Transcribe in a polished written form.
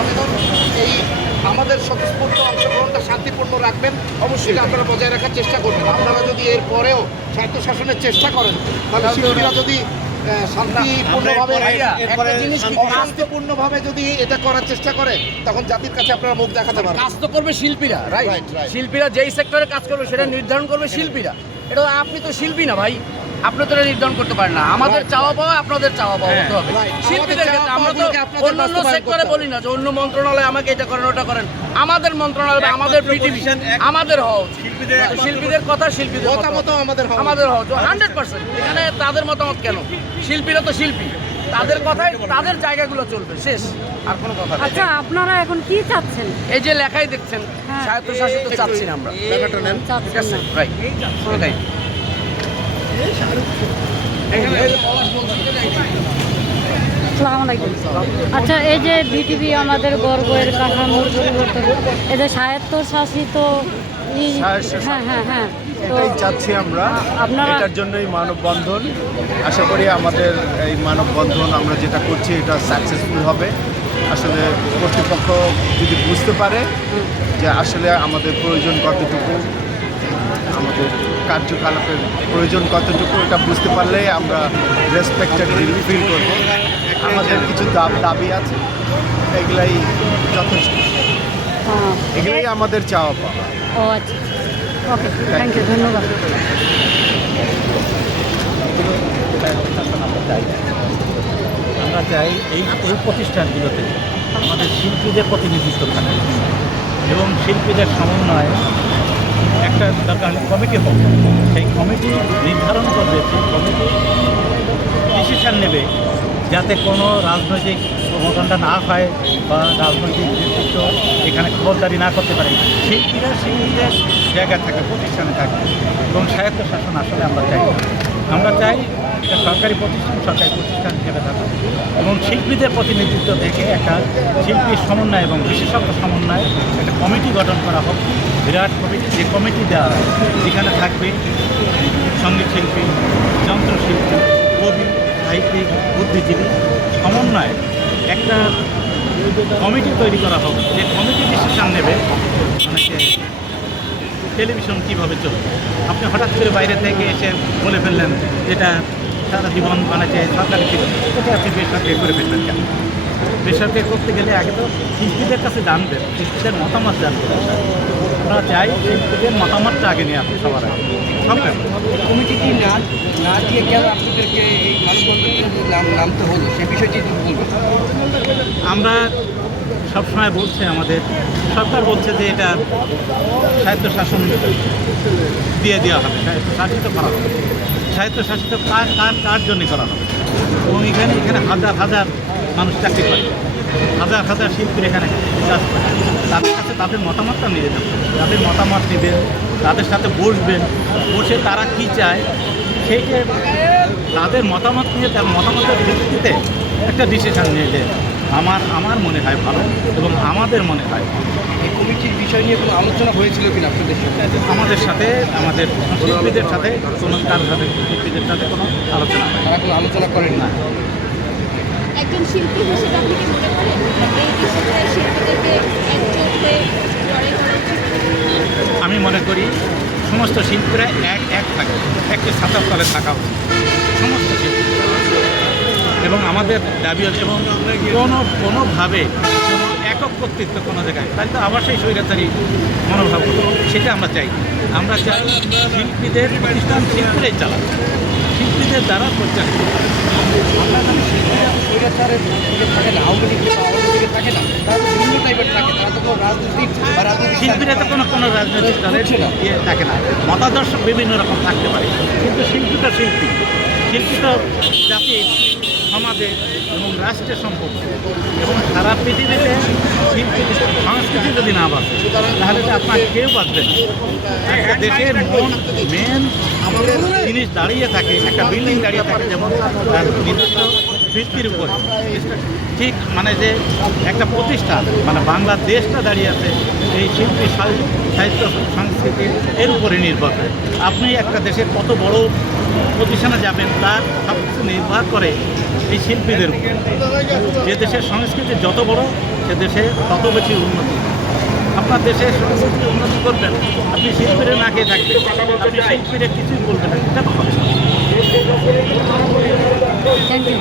আবেদন, এই আমাদের স্বতঃস্ফূর্ত অংশগ্রহণটা শান্তিপূর্ণ রাখবেন, অবশ্যই আপনারা বজায় রাখার চেষ্টা করবেন। আপনারা যদি এর পরেও স্বায়ত্তশাসনের চেষ্টা করেন, তাহলে শিল্পীরা যদি শান্তিপূর্ণভাবে যদি এটা করার চেষ্টা করে, তখন জাতির কাছে আপনারা মুখ দেখাতে পারবেন। কাজ তো করবে শিল্পীরা, রাইট? শিল্পীরা যেই সেক্টরে কাজ করবে সেটা নির্ধারণ করবে শিল্পীরা। এটা আপনি তো শিল্পী না ভাই, আপনি তো নির্ধারণ করতে পারেন না। আমাদের চাওয়া পাওয়া আপনাদের চাওয়া পাওয়া হতে হবে। শিল্পীদের ক্ষেত্রে আমরা তো অন্যান্য সেক্টরে বলি না যে অন্য মন্ত্রণালয় আমাকে এটা করেন ওটা করেন। আমাদের মন্ত্রণালয়, আমাদের পৃথিবী, আমাদের হওয়া উচিত। শিল্পীদের কথা, শিল্পীদের মতামত আমাদের হওয়া উচিত 100%। এখানে তাদের মতামত কেন? শিল্পীরা তো শিল্পী, তাদের কথাই তাদের জায়গাগুলো চলবে, শেষ। আর কোনো কথা নেই। আচ্ছা, আপনারা এখন কি চাচ্ছেন? এই যে লেখাই দেখছেন, স্বায়ত্তশাসিত চাচ্ছি না আমরা, ব্যাপারটা নেন। ঠিক আছে? রাইট, এটাই। আসসালামু আলাইকুম। আচ্ছা, এই যে বিটিভি আমাদের গর্বের কাঠামোর পরিবর্তন, এই যে স্বায়ত্তশাসিত, হ্যাঁ, এটাই চাচ্ছি আমরা। আপনারা এটার জন্যই মানববন্ধন। আশা করি আমাদের এই মানববন্ধন আমরা যেটা করছি এটা সাকসেসফুল হবে। আসলে কর্তৃপক্ষ যদি বুঝতে পারে যে আসলে আমাদের প্রয়োজন কতটুকু, আমাদের কার্যকলাপের প্রয়োজন কতটুকু, এটা বুঝতে পারলেই আমরা রেসপেক্টেড ফিল করব। আমাদের কিছু দাবি আছে, এগুলাই যথেষ্ট, এগুলাই আমাদের চাওয়া পাওয়া। ও আচ্ছা, ওকে, থ্যাংক ইউ, ধন্যবাদ। আমরা চাই এই প্রতিষ্ঠানগুলোতে আমাদের শিল্পীদের প্রতিনিধিত্ব থাকে এবং শিল্পীদের সমন্বয়ে একটা দরকার কমিটি হবে। সেই কমিটি নির্ধারণ করবে, সেই কমিটি ডিসিশন নেবে যাতে কোনো রাজনৈতিক প্রবণতা না হয় বা রাজনৈতিক নেতৃত্ব এখানে খবরদারি না করতে পারে। শিল্পীরা শিল্পীদের জায়গায় থাকে, প্রতিষ্ঠানে থাকে এবং স্বায়ত্তশাসন আসলে আমরা চাই। আমরা চাই একটা সরকারি প্রতিষ্ঠান হিসেবে থাকা এবং শিল্পীদের প্রতিনিধিত্ব থেকে একটা শিল্পীর সমন্বয় এবং বিশেষজ্ঞ সমন্বয়ে একটা কমিটি গঠন করা হোক, বিরাট কমিটি। যে কমিটি দেওয়া হয় যেখানে থাকবে সঙ্গীত শিল্পী, যন্ত্রশিল্পী, কবি, সাহিত্যিক, বুদ্ধিজীবী সমন্বয়ে একটা কমিটি তৈরি করা হোক। যে কমিটি ডিসিশন নেবে অনেকে টেলিভিশন কীভাবে চলবে। আপনি হঠাৎ করে বাইরে থেকে এসে বলে ফেললেন যেটা সারা জীবন বানাচ্ছে সরকারি ছিল, এটা আপনি বেসরকারি করে ফেলবেন কেন? বেসরকারি করতে গেলে আগে তো শিল্পীদের কাছে জানবেন, শিল্পীদের মতামত জানবেন। আমরা চাই শিল্পীদের মতামতটা আগে নিয়ে আসতে সবার আগে। কমিটিটি না দিয়ে কেন আপনাদেরকে এই মানববন্ধনে নামতে হলো, সে বিষয়টি বলবেন। আমরা সবসময় বলছে, আমাদের সরকার বলছে যে এটা স্বায়ত্তশাসন দিয়ে দেওয়া হবে, স্বায়ত্তশাসিত করা হবে। স্বায়ত্তশাসিত কার জন্য করা হবে? এবং এখানে হাজার হাজার মানুষ চাকরি করে, হাজার হাজার শিল্পীর এখানে কাজ করে। তাদের কাছে তাদের মতামতটা নিয়ে যেতে হবে। তাদের মতামত নেবেন, তাদের সাথে বসবেন, বসে তারা কী চায় সেইটা তাদের মতামত নিয়ে, তার মতামতের ভিত্তিতে একটা ডিসিশন নিয়ে যে আমার মনে হয় ভালো এবং আমাদের মনে হয়। এই কমিটির বিষয় নিয়ে কোনো আলোচনা হয়েছিল কিনা আপনাদের সাথে? আমাদের সাথে, আমাদের শিল্পীদের সাথে কোনো কার সাথে শিল্পীদের সাথে কোনো আলোচনা হয়, তারা কোনো আলোচনা করেন না। একজন শিল্পী হিসেবে আপনি কি মনে করেন এই বিষয়ে শিল্পীদেরকে একজোট হয়ে লড়াই করা উচিত? আমি মনে করি সমস্ত শিল্পীরা এক থাকে, একটি ছাতার তলে থাকা উচিত সমস্ত শিল্পী। এবং আমাদের দাবি হচ্ছে, এবং কোনোভাবে কোনো একক কর্তৃত্ব কোনো জায়গায়, তাহলে তো আবার সেই স্বৈরাচারী মনোভাব হতো। সেটা আমরা চাই। আমরা চাই শিল্পীদের প্রতিষ্ঠান শিল্পীরাই চালাক, শিল্পীদের দ্বারা পরিচালিত। আমরা জানি শিল্পীরা স্বৈরাচারের দিকে থাকে না, আওয়ামী লীগ দিকে থাকে না, তারা তো ভিন্ন টাইপের থাকে, তারা তো কোনো রাজনৈতিক বা রাজনৈতিক শিল্পীরা তো কোনো রাজনৈতিক দলের ইয়ে থাকে না। মতাদর্শ বিভিন্ন রকম থাকতে পারে, কিন্তু শিল্পী তো শিল্পী। শিল্পী তো জাতির, সমাজে এবং রাষ্ট্রের সম্পর্ক এবং সারা পৃথিবীতে শিল্পী সংস্কৃতি যদি না বাঁচে তাহলে তো আপনার কেউ বাঁচবে না। একটা দেশের মেন জিনিস দাঁড়িয়ে থাকে, একটা বিল্ডিং দাঁড়িয়ে থাকে যেমন তার নিজস্ব ভিত্তির উপরে, ঠিক মানে যে একটা প্রতিষ্ঠান মানে বাংলাদেশটা দাঁড়িয়ে আছে এই শিল্পী সাহিত্য সংস্কৃতি এর উপরে নির্ভর করে। আপনি একটা দেশের কত বড় পজিশনে যাবেন তার সব কিছু নির্ভর করে এই শিল্পীদের উপর। যে দেশের সংস্কৃতি যত বড় সে দেশে তত বেশি উন্নতি হবে। আপনার দেশের সংস্কৃতি উন্নতি করবেন, আপনি শিল্পীরা না খেয়ে থাকবেন, আপনি শিল্পীরা কিছুই বলবেন না, এটা হবে না। Thank you